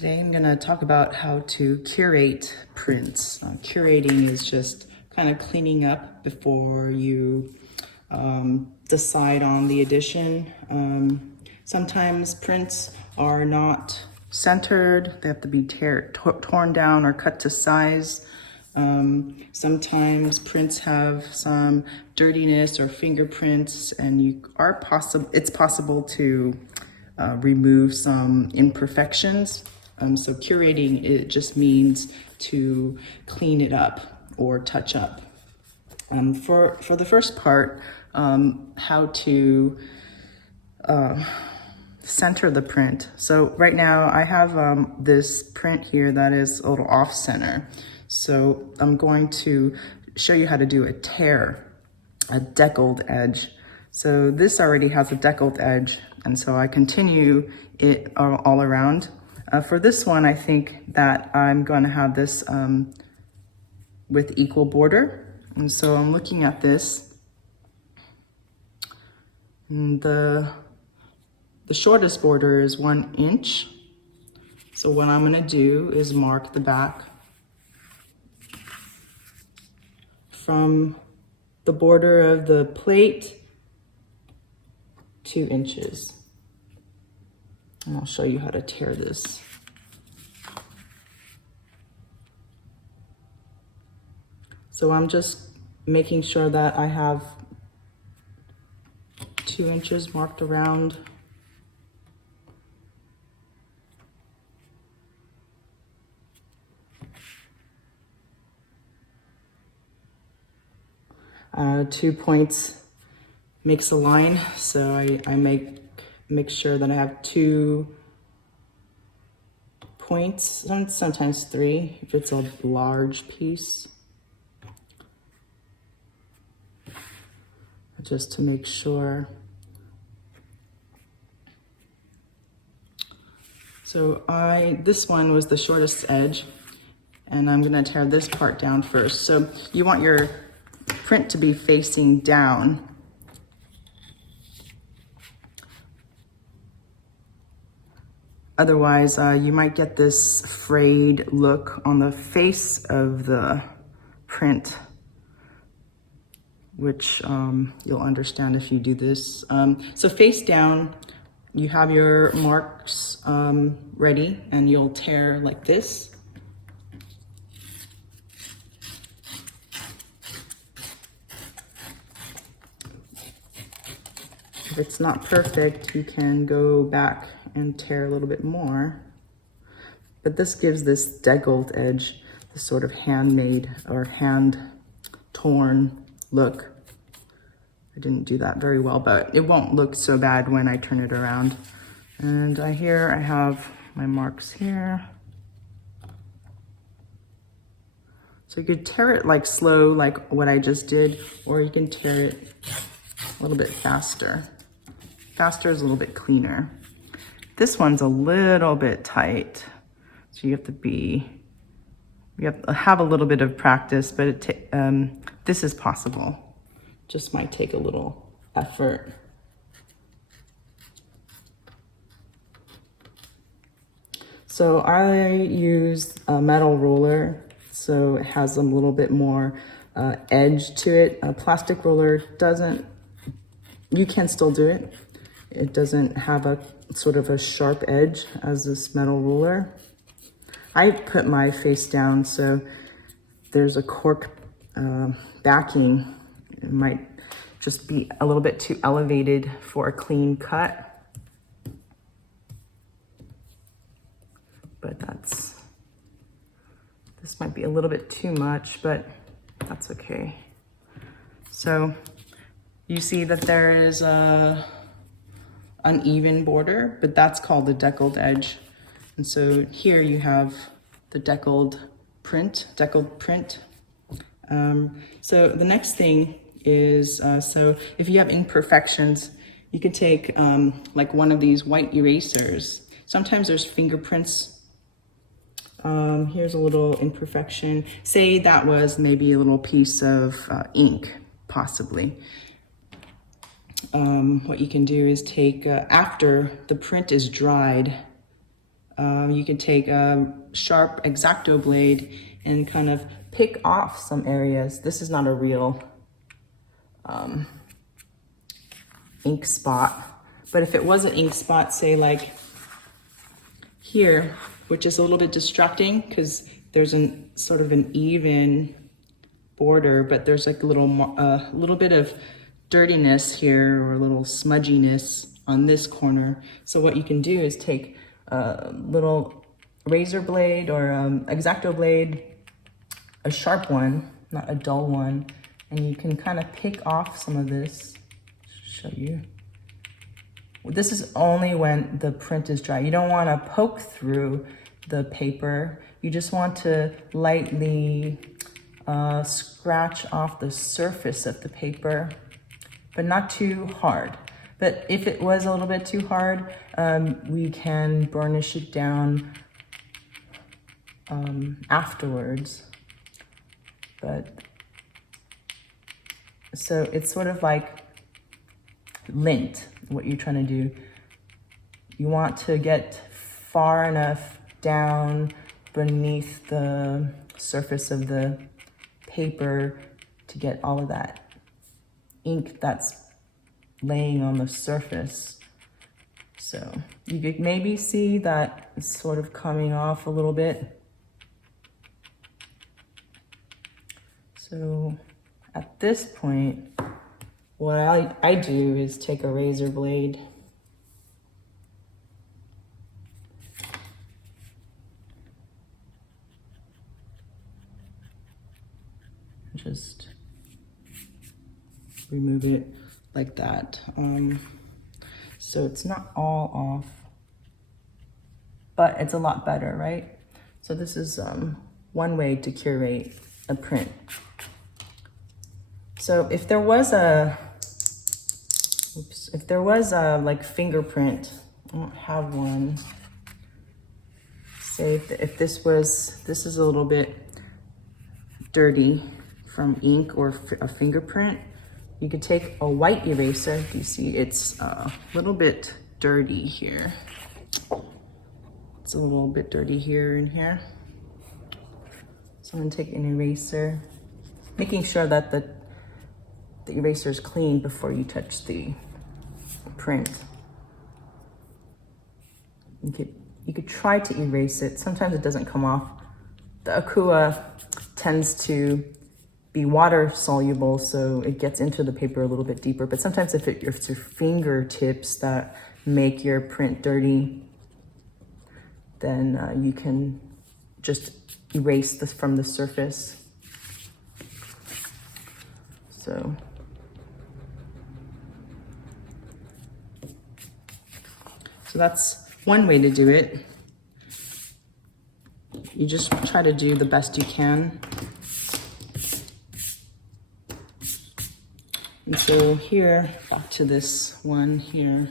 Today I'm going to talk about how to curate prints. Curating is just kind of cleaning up before you decide on the edition. Sometimes prints are not centered, they have to be torn down or cut to size. Sometimes prints have some dirtiness or fingerprints, and it's possible to remove some imperfections. So curating, it just means to clean it up or touch up. For the first part, how to center the print. So right now I have this print here that is a little off center. So I'm going to show you how to do a deckled edge. So this already has a deckled edge, and so I continue it all around. For this one, I think that I'm going to have this with equal border. And so I'm looking at this. And the shortest border is 1 inch. So what I'm going to do is mark the back from the border of the plate 2 inches. And I'll show you how to tear this. So I'm just making sure that I have 2 inches marked around. Two points makes a line, so I make sure that I have 2 points, sometimes 3 if it's a large piece, just to make sure. So this one was the shortest edge, and I'm going to tear this part down first. So you want your print to be facing down. Otherwise, you might get this frayed look on the face of the print, which you'll understand if you do this. So face down, you have your marks ready, and you'll tear like this. If it's not perfect, you can go back and tear a little bit more. But this gives this deckled edge, this sort of handmade or hand-torn look. I didn't do that very well, but it won't look so bad when I turn it around. And here I have my marks here. So you could tear it like slow, like what I just did, or you can tear it a little bit faster. Faster is a little bit cleaner. This one's a little bit tight, so you have to have a little bit of practice, but this is possible. Just might take a little effort. So I use a metal ruler, so it has a little bit more edge to it. A plastic roller doesn't, you can still do it. It doesn't have a sort of a sharp edge as this metal ruler. I put my face down, so there's a cork backing. It might just be a little bit too elevated for a clean cut. But this might be a little bit too much, but that's okay. So you see that there is a uneven border, but that's called the deckled edge. And so here you have the deckled print. So the next thing is, so if you have imperfections, you could take like one of these white erasers. Sometimes there's fingerprints. Here's a little imperfection. Say that was maybe a little piece of ink, possibly. What you can do is take, after the print is dried, You can take a sharp X-Acto blade and kind of pick off some areas. This is not a real ink spot, but if it was an ink spot, say like here, which is a little bit distracting because there's an sort of an even border, but there's like a little bit of dirtiness here or a little smudginess on this corner. So what you can do is take a little razor blade or X-Acto blade, a sharp one, not a dull one, and you can kind of pick off some of this. Show you. This is only when the print is dry. You don't want to poke through the paper. You just want to lightly scratch off the surface of the paper, but not too hard. But if it was a little bit too hard, we can burnish it down afterwards. But so it's sort of like lint, what you're trying to do. You want to get far enough down beneath the surface of the paper to get all of that ink that's laying on the surface. So you could maybe see that it's sort of coming off a little bit. So at this point, what I do is take a razor blade just remove it like that. So it's not all off, but it's a lot better, right? So this is one way to curate a print. So if there was a like fingerprint, I don't have one. Say if this is a little bit dirty from ink or a fingerprint, you could take a white eraser. You see it's a little bit dirty here. It's a little bit dirty here and here. So I'm gonna take an eraser, making sure that the eraser is clean before you touch the print. You could try to erase it. Sometimes it doesn't come off. The Akua tends to be water soluble, so it gets into the paper a little bit deeper. But sometimes if it's your fingertips that make your print dirty, then you can just erase this from the surface. So that's one way to do it. You just try to do the best you can. And so here, back to this one here,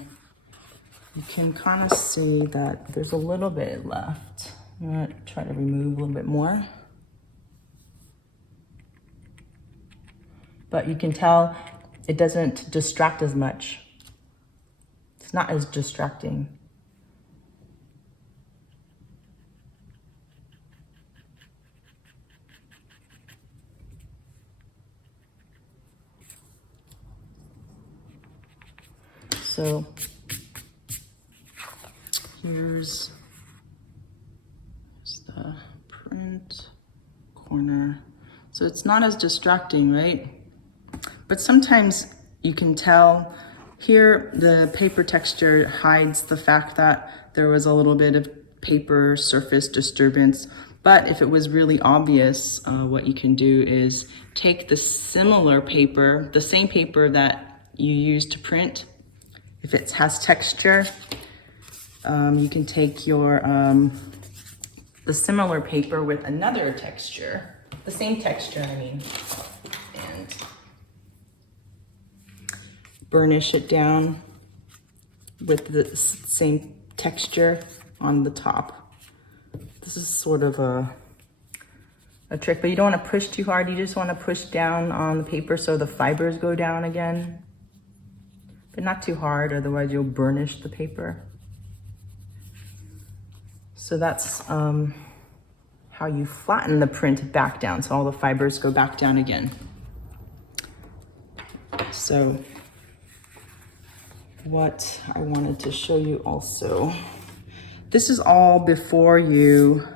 you can kind of see that there's a little bit left. I'm gonna try to remove a little bit more. But you can tell it doesn't distract as much. It's not as distracting. So here's the print corner. So it's not as distracting, right? But sometimes you can tell here the paper texture hides the fact that there was a little bit of paper surface disturbance. But if it was really obvious, what you can do is take the similar paper, the same paper that you use to print. If it has texture, you can take your the similar paper with another texture, the same texture, I mean, and burnish it down with the same texture on the top. This is sort of a trick, but you don't want to push too hard. You just want to push down on the paper so the fibers go down again. But not too hard, otherwise you'll burnish the paper. So that's how you flatten the print back down. So all the fibers go back down again. So what I wanted to show you also, this is all before you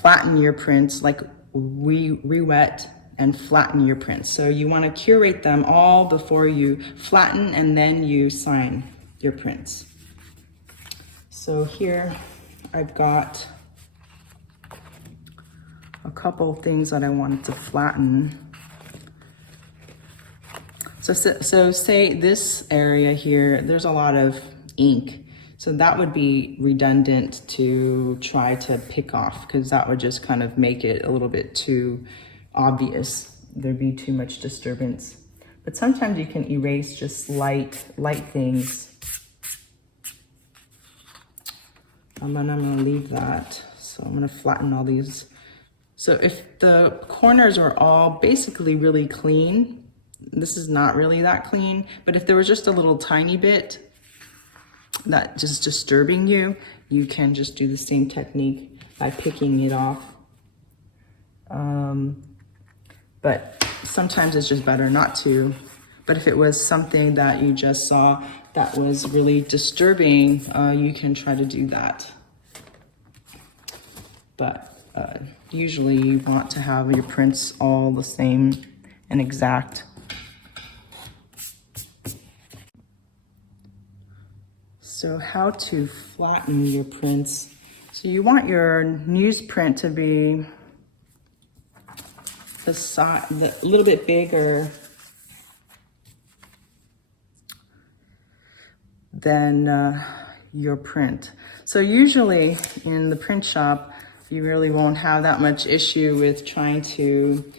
flatten your prints, like re-wet and flatten your prints. So you want to curate them all before you flatten, and then you sign your prints. So here I've got a couple things that I wanted to flatten. So say this area here, there's a lot of ink. So that would be redundant to try to pick off, because that would just kind of make it a little bit too obvious. There'd be too much disturbance. But sometimes you can erase just light things. I'm gonna leave that. So I'm gonna flatten all these. So if the corners are all basically really clean, this is not really that clean, but if there was just a little tiny bit that just disturbing you, you can just do the same technique by picking it off. But sometimes it's just better not to. But if it was something that you just saw that was really disturbing, you can try to do that. But usually you want to have your prints all the same and exact. So how to flatten your prints. So you want your newsprint to be a little bit bigger than your print. So usually in the print shop, you really won't have that much issue with trying to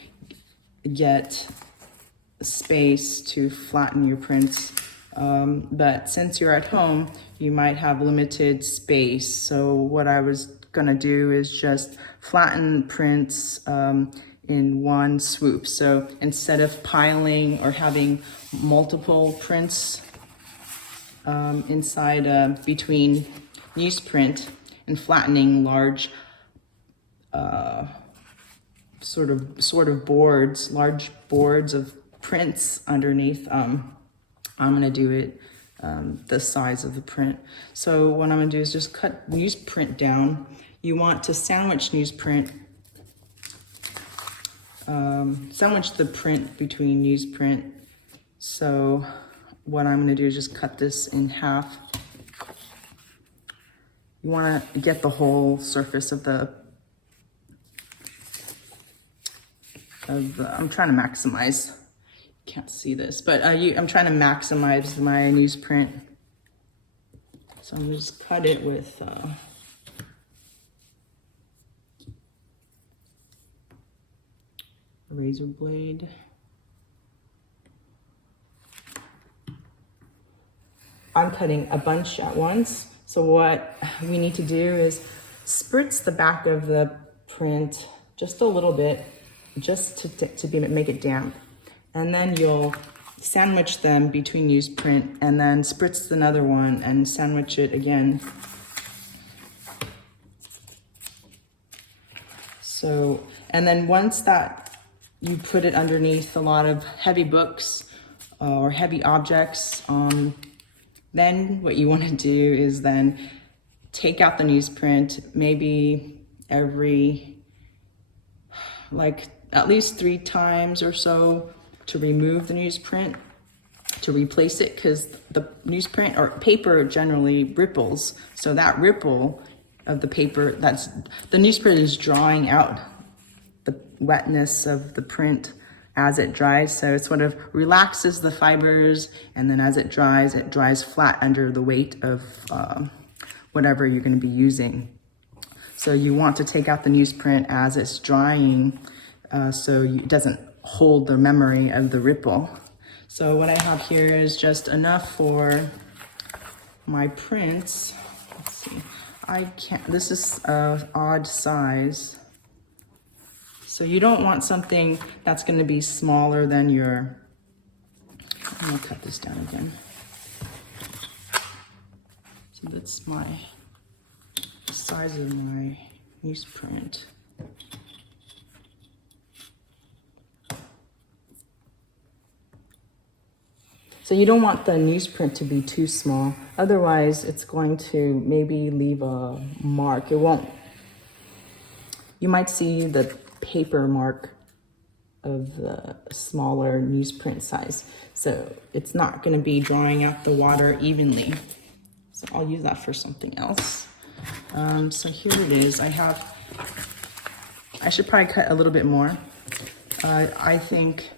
get space to flatten your prints. But since you're at home, you might have limited space. So what I was gonna do is just flatten prints in one swoop. So instead of piling or having multiple prints inside between newsprint and flattening large sort of boards, large boards of prints underneath, I'm gonna do it the size of the print. So what I'm gonna do is just cut newsprint down. You want to sandwich newsprint, sandwich the print between newsprint. So what I'm gonna do is just cut this in half. You wanna get the whole surface of the I'm trying to maximize, can't see this, but I'm trying to maximize my newsprint. So I'm gonna just cut it with a razor blade. I'm cutting a bunch at once. So what we need to do is spritz the back of the print just a little bit, just to make it damp. And then you'll sandwich them between newsprint and then spritz another one and sandwich it again. So, and then once that you put it underneath a lot of heavy books or heavy objects, then what you want to do is then take out the newsprint maybe every, like at least 3 times or so, to remove the newsprint, to replace it, because the newsprint or paper generally ripples. So that ripple of the paper, the newsprint is drawing out the wetness of the print as it dries. So it sort of relaxes the fibers, and then as it dries flat under the weight of whatever you're going to be using. So you want to take out the newsprint as it's drying, so it doesn't hold the memory of the ripple. So what I have here is just enough for my prints. Let's see, this is an odd size. So you don't want something that's going to be smaller than your, I'm going to cut this down again. So that's my size of my newsprint. So you don't want the newsprint to be too small, otherwise it's going to maybe leave a mark. It won't, you might see the paper mark of the smaller newsprint size. So it's not gonna be drawing out the water evenly. So I'll use that for something else. So here it is. I should probably cut a little bit more. I think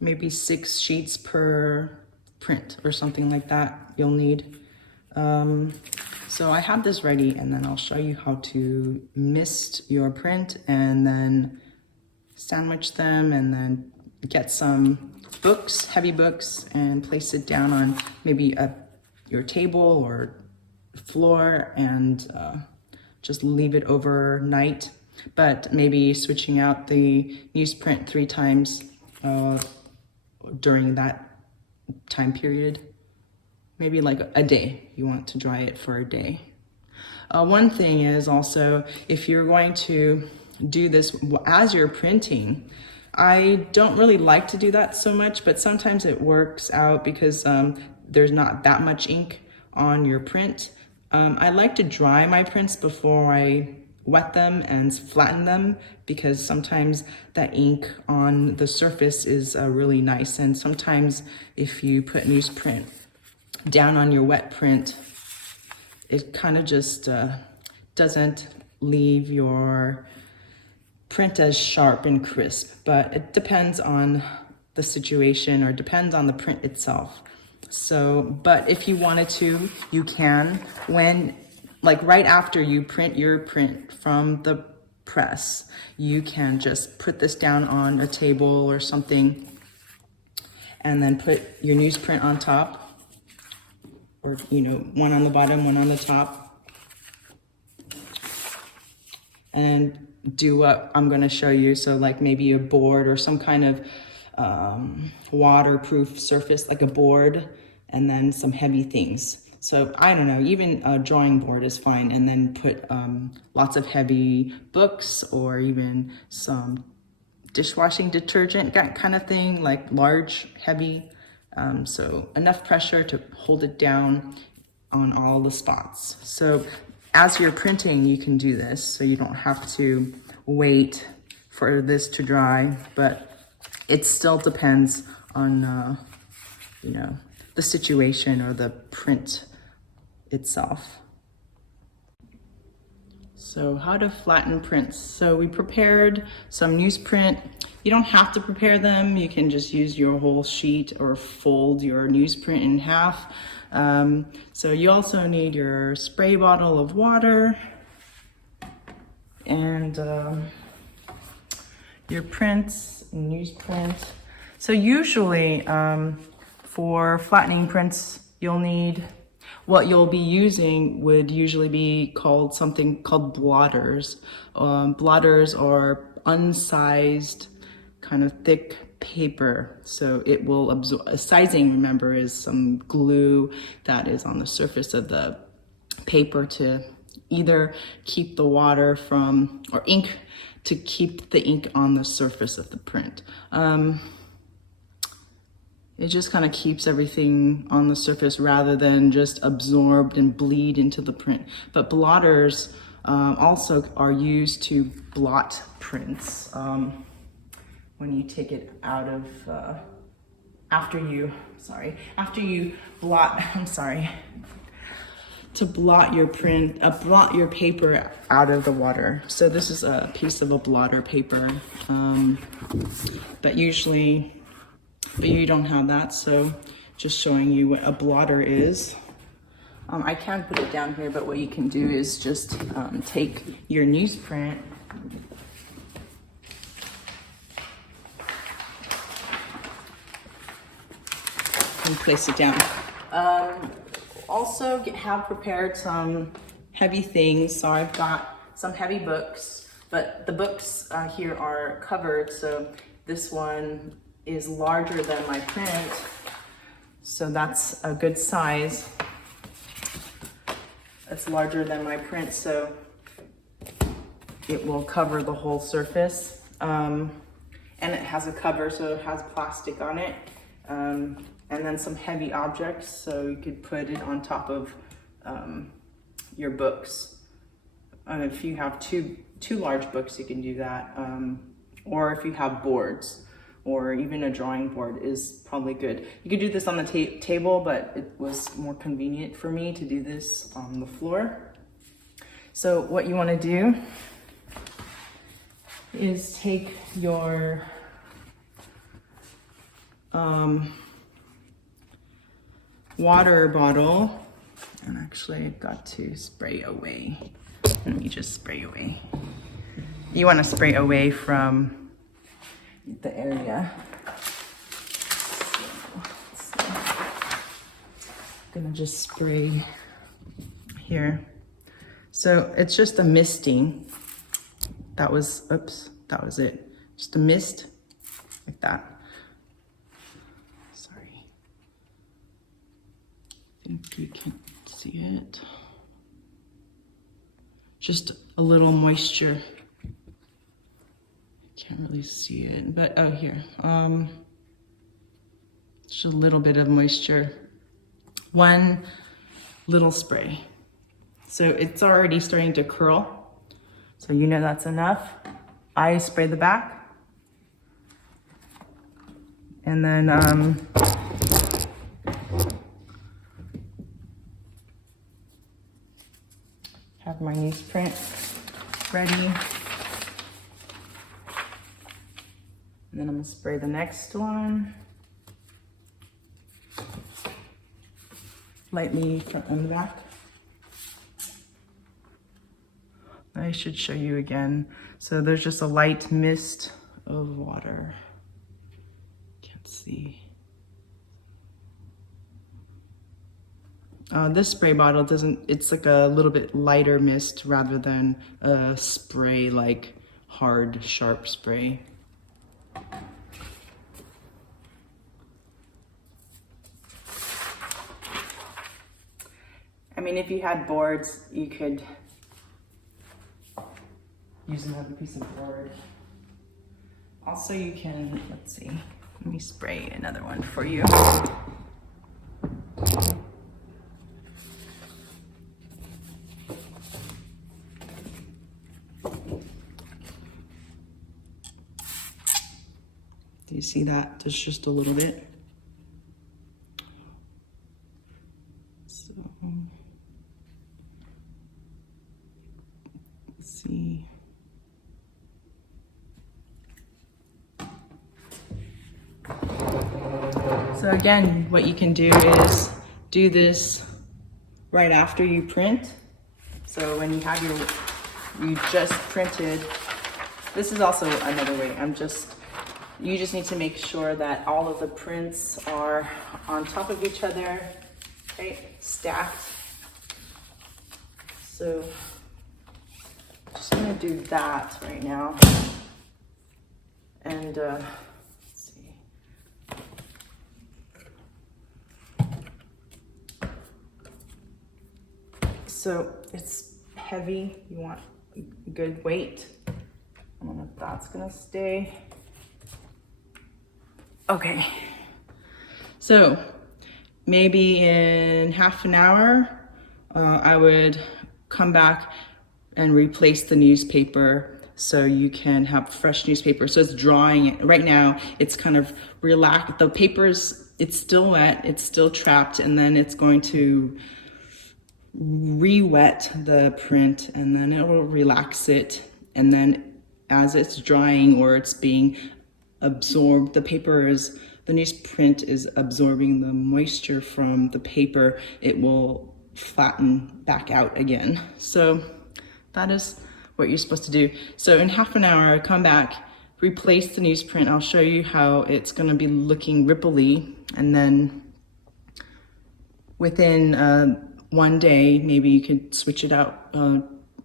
maybe 6 sheets per print or something like that you'll need. So I have this ready, and then I'll show you how to mist your print and then sandwich them, and then get some books, heavy books, and place it down on maybe your table or floor, and just leave it overnight. But maybe switching out the newsprint 3 times during that time period. Maybe like a day. You want to dry it for a day. One thing is also, if you're going to do this as you're printing, I don't really like to do that so much, but sometimes it works out because there's not that much ink on your print. I like to dry my prints before I wet them and flatten them, because sometimes that ink on the surface is really nice, and sometimes if you put newsprint down on your wet print, it kind of just doesn't leave your print as sharp and crisp. But it depends on the situation, or depends on the print itself. So, but if you wanted to, you can, when, like right after you print your print from the press, you can just put this down on a table or something, and then put your newsprint on top, or, you know, one on the bottom, one on the top, and do what I'm going to show you. So like maybe a board or some kind of waterproof surface, like a board, and then some heavy things. So I don't know, even a drawing board is fine, and then put lots of heavy books, or even some dishwashing detergent kind of thing, like large, heavy. So enough pressure to hold it down on all the spots. So as you're printing, you can do this, so you don't have to wait for this to dry, but it still depends on, you know, the situation or the print itself. So how to flatten prints. So we prepared some newsprint. You don't have to prepare them. You can just use your whole sheet or fold your newsprint in half. So you also need your spray bottle of water and your prints, newsprint. So usually for flattening prints, you'll need, what you'll be using would usually be called something called blotters. Blotters are unsized, kind of thick paper. So it will absorb, sizing, remember, is some glue that is on the surface of the paper to either keep the water from, or ink, to keep the ink on the surface of the print. It just kind of keeps everything on the surface rather than just absorbed and bleed into the print. But blotters also are used to blot prints. When you take it out of, after you blot, to blot your print, blot your paper out of the water. So this is a piece of a blotter paper, but you don't have that, so just showing you what a blotter is. I can put it down here, but what you can do is just take your newsprint and place it down. Also have prepared some heavy things. So I've got some heavy books, but the books here are covered. So this one is larger than my print, so that's a good size. It's larger than my print, so it will cover the whole surface. And it has a cover, so it has plastic on it. And then some heavy objects, so you could put it on top of your books. And if you have two large books, you can do that. Or if you have boards, or even a drawing board is probably good. You could do this on the table, but it was more convenient for me to do this on the floor. So what you want to do is take your water bottle, and actually I've got to spray away. Let me just spray away. You want to spray away from the area. So, I'm gonna just spray here. So it's just a misting. That was it. Just a mist, like that. Sorry. I think you can see it. Just a little moisture. Can't really see it, but oh, here. Just a little bit of moisture. One little spray. So it's already starting to curl. So you know that's enough. I spray the back. And then have my newsprint ready. And then I'm gonna spray the next one. Lightly front and back. I should show you again. So there's just a light mist of water. Can't see. This spray bottle it's like a little bit lighter mist rather than a spray like hard, sharp spray. I mean, if you had boards, you could use another piece of board. Also, you can, let's see, let me spray another one for you. Do you see that? There's just a little bit. So, let's see. So again, what you can do is do this right after you print. So when you have you just printed, this is also another way. You just need to make sure that all of the prints are on top of each other, right? Stacked. So just gonna do that right now. And let's see. So it's heavy, you want a good weight. I don't know if that's gonna stay. Okay, so maybe in half an hour, I would come back and replace the newspaper so you can have fresh newspaper. So it's drying it. Right now, it's kind of relaxed. The paper's, it's still wet, it's still trapped, and then it's going to re-wet the print, and then it will relax it. And then as it's drying or it's being absorbed, the newsprint is absorbing the moisture from the paper, it will flatten back out again. So that is what you're supposed to do. So in half an hour, come back, replace the newsprint. I'll show you how it's gonna be looking ripply, and then within one day, maybe you could switch it out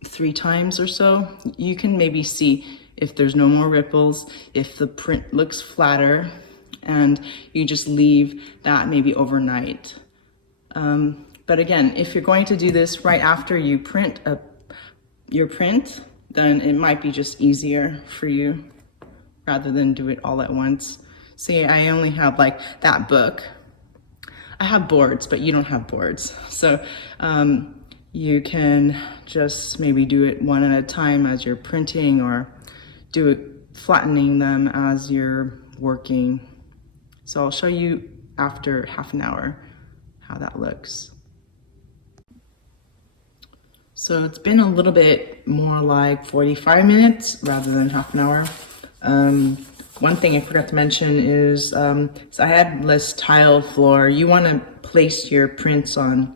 3 times or so. You can maybe see if there's no more ripples, if the print looks flatter, and you just leave that maybe overnight. But again, if you're going to do this right after you print your print, then it might be just easier for you rather than do it all at once. See, I only have like that book. I have boards, but you don't have boards. So you can just maybe do it one at a time as you're printing, or do it flattening them as you're working. So I'll show you after half an hour how that looks. So it's been a little bit more like 45 minutes rather than half an hour. One thing I forgot to mention is, so I had this tiled floor. You want to place your prints on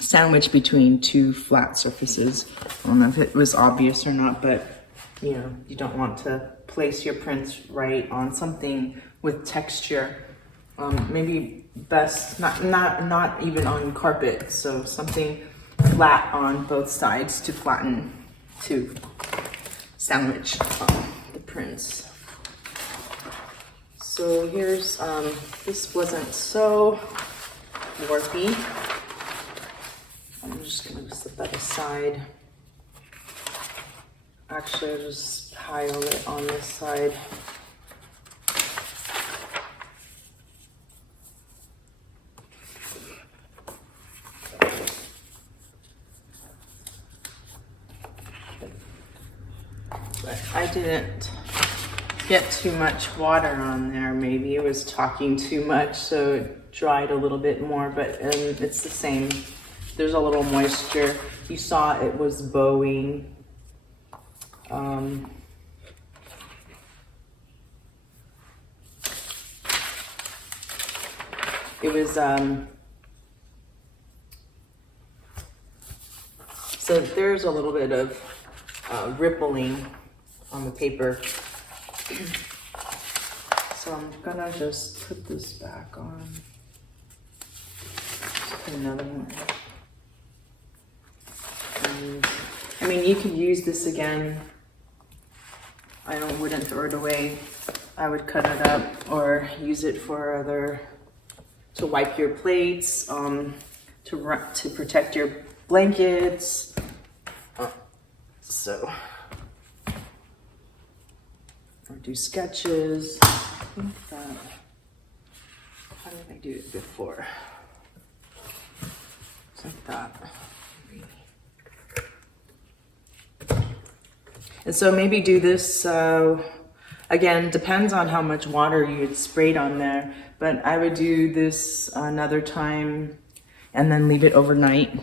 sandwiched between two flat surfaces. I don't know if it was obvious or not, but you know, you don't want to place your prints right on something with texture. Maybe best not even on carpet, so something flat on both sides to flatten, to sandwich the prints. So here's, this wasn't so warpy. I'm just gonna set that aside. Actually, I'll just pile it on this side. But I didn't get too much water on there. Maybe it was talking too much, so it dried a little bit more, but it's the same. There's a little moisture. You saw it was bowing. It was, so there's a little bit of rippling on the paper. So I'm gonna just put this back on. Just put another one. And, I mean, you could use this again. I wouldn't throw it away. I would cut it up or use it for to wipe your plates, to protect your blankets. So, or do sketches. I think that, how did I do it before? It's like that. And so maybe do this, again, depends on how much water you had sprayed on there, but I would do this another time and then leave it overnight.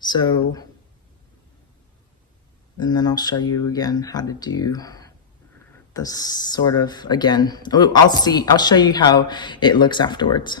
So, and then I'll show you again how to do this sort of, again, I'll show you how it looks afterwards.